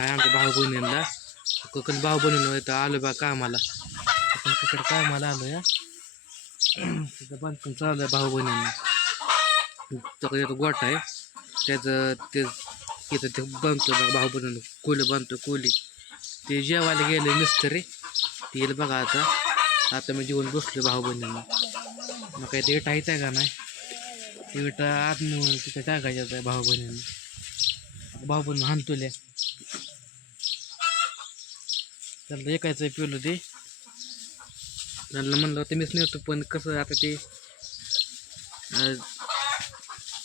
काय आमच्या भाऊ बहिणींना कोकण भाऊ बहिणीनं इथं आलो बा कामाला. आपण तिकडे कामाला आलो या तिथं बांधकाम चालू आहे भाऊ बहिणींना. तिथं गोठा आहे. त्याचं ते तिथं ते बांधतो बघा भाऊ बहिणीनं. कोली बांधतो कोली ते जेवायला गेले मिस्त्री. ते येईल बघा आता. आता मी जेवण बसलो भाऊ बहिणींना. मग काही ते विटा आहे का नाही? ते विटा आत तिथं टाकायचं भाऊ बहिणींना. भाऊ बहिणी हाणतोल्या त्यांना एकायचं पिवलं ते त्यांना म्हणलं होतं मीच नेतो पण कसं आता ते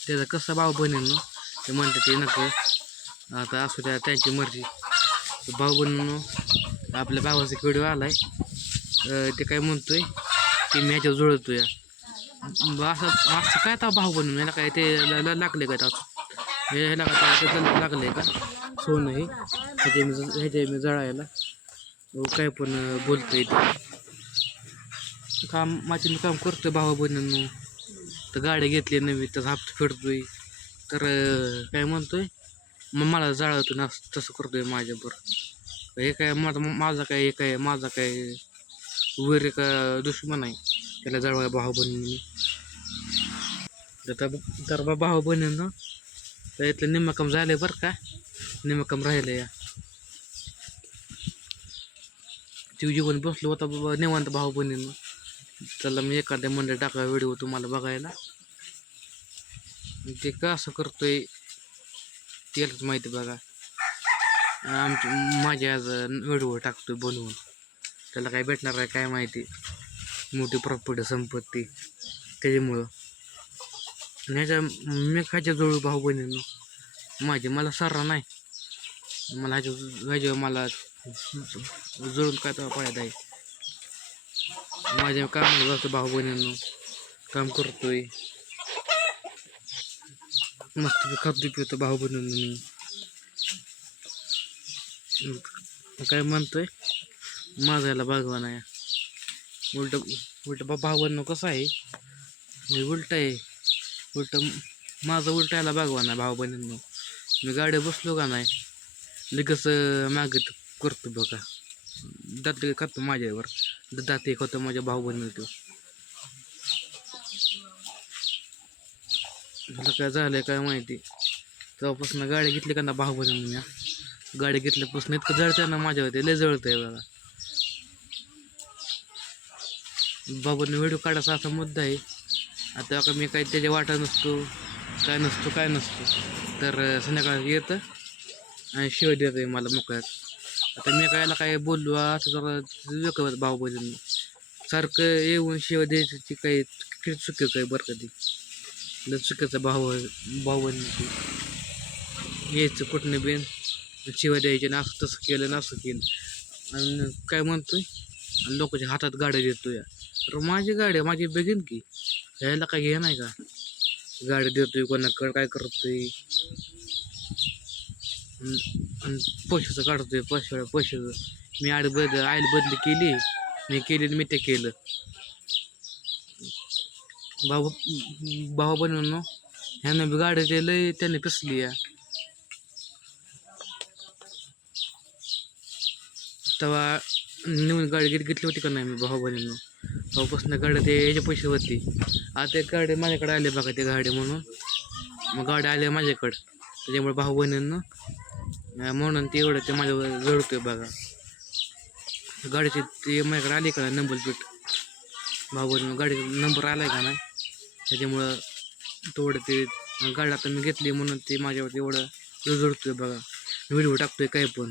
त्याचा कसा भाव भाऊ बहिणींनो ते म्हणते ते नको. आता असू द्या त्यांची मर्जी. भाऊ बनून आपल्या भावाचा व्हिडिओ आलाय. ते काय म्हणतोय ते मी ह्याच्यावर जुळतोय. ब- असं असं काय तर भाऊ बनून याला काय ते लागले काय ह्याला काय लागले का? सोनं हे ह्याच्या मी ह्याच्या मी जळायला. काय पण अं, बोलतोय ते. काम माझे मी काम करतोय भावा बहिणींनो. तर गाडी घेतली नवी तर हप्ता फेडतोय. तर काय म्हणतोय? मग मला जाळवतो ना असं- तसं करतोय माझ्याबरोबर हे काय माझा माझा काय हे काय माझा काय वैर का दुश्मन आहे? त्याला जळवाय भाऊ बहिणींनी. तर तर बा भाऊ बहिणींना तर इथलं निम्मकम झालं बरं का? निम्मकम राहिलं या. जीव जीवन बसलो होता बाबा निवांत भाऊ बहिणींना. चला मी एखाद्या मंडळ टाका व्हिडिओ तुम्हाला बघायला. ते का असं करतोय त्यालाच माहिती बघा. आमची माझ्या आज व्हिडिओ टाकतोय बनवून. त्याला काय भेटणार आहे काय माहिती. मोठी प्रॉपर्टी संपत्ती त्याच्यामुळं. ह्याच्या मी खायच्या जवळ भाऊ बहिणीनं. माझे मला सारा नाही. मला ह्याच्या ह्याच्या मला जळून काय तर फायदा आहे माझ्या कामाला जातो भाऊ बहिणींनो. काम करतोय. मस्त खातो पिवतो भाऊ बहिणींनो मी. काय म्हणतोय? माझा याला बागवान आहे. उलट उलट बा कसं आहे? मी उलट आहे. उलट माझं उलट याला बागवान आहे भाऊ बहिणींनो. मी गाडी बसलो का नाही? लगेच मागत करतो बघा. दात करतो माझ्यावर. दात एक होतं माझ्या भाऊ बहिणी तो. मला काय झालंय काय माहिती? तेव्हापासून गाडी घेतली का ना भाऊ बहिणींनी गाडी घेतल्यापासून इतकं जळतंय ना माझ्यावर लय जळतंय बघा. बाबांनी व्हिडिओ काढायचा असा मुद्दा आहे. आता का मी काही त्याच्या वाटा नसतो काय नसतो काय नसतो. तर संध्याकाळ येतं आणि शिव देत आहे मला मोकळ्यात. आता मी कायला काय बोललो असं जरा वेगळं भाऊ बहिणी सारखं येऊन शिव द्यायची ती काही किती चुकीचं आहे बरं कधी लय चुकीचं भाऊ भाऊ बहिणी यायचं कुठनं बिन शिवा द्यायचे ना असं तसं केलं ना असं केलं. आणि काय म्हणतोय आणि लोकांच्या हातात गाड्या देतोय तर माझी गाडी आहे, माझी बघीन की. यायला काय घे नाही का? गाडी देतोय कोणाकडे काय करतोय? आणि पैशाचं काढतोय पैशा पैशाचं. मी आड बद आईल बदली केली मी केली मी ते केलं. भाऊ भाऊ बनवून ह्यानं बी गाडी ते त्याने पिसली या. तेव्हा नवीन गाडी घेत घेतली होती का नाही मी भाऊ बहिणीनं? तेव्हापासून गाडी ते याचे पैसे होती आता एक गाडी माझ्याकडे आले बघा ते गाडी म्हणून. मग गाडी आली माझ्याकडं. त्याच्यामुळे भाऊ बहिणींनं म्हणून ते एवढं ते माझ्यावर जळतोय बघा. गाडीची ते माझ्याकडे आली का नंबर प्लेट भाऊ बहिणी गाडी नंबर आलाय का नाही? त्याच्यामुळं तेवढं ते गाडी आता मी घेतली म्हणून ते माझ्यावर एवढं जळतोय बघा. व्हिडिओ टाकतोय काय पण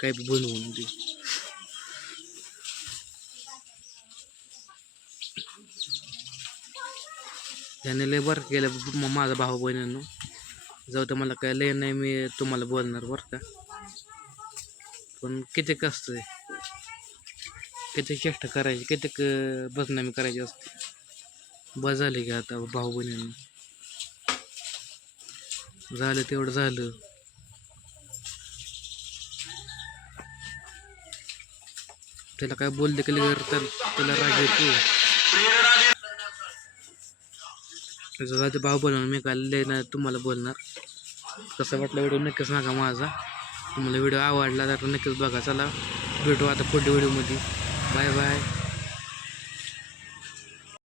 काय बंद बनवून ते. त्याने लय बरं केलं माझा भाऊ बहिणींना जाऊ तर मला काय लय नाही मी तुम्हाला बोलणार बरं का. पण किती असतं किती चेष्टा करायची किती बदनामी करायची असते. बस झाली की आता भाऊ बहिणींनो. झालं तेवढं झालं. त्याला काय बोल देखील तर त्याला राग येतो त्याचा जाते भाऊ बनवून मी काय लय तुम्हाला बोलणार. कसं वाटलं व्हिडिओ नक्कीच सांगा माझा. तुम्हाला व्हिडिओ आवडला तर नक्कीच बघा. चला भेटू आता पुढच्या व्हिडिओमध्ये. Bye bye.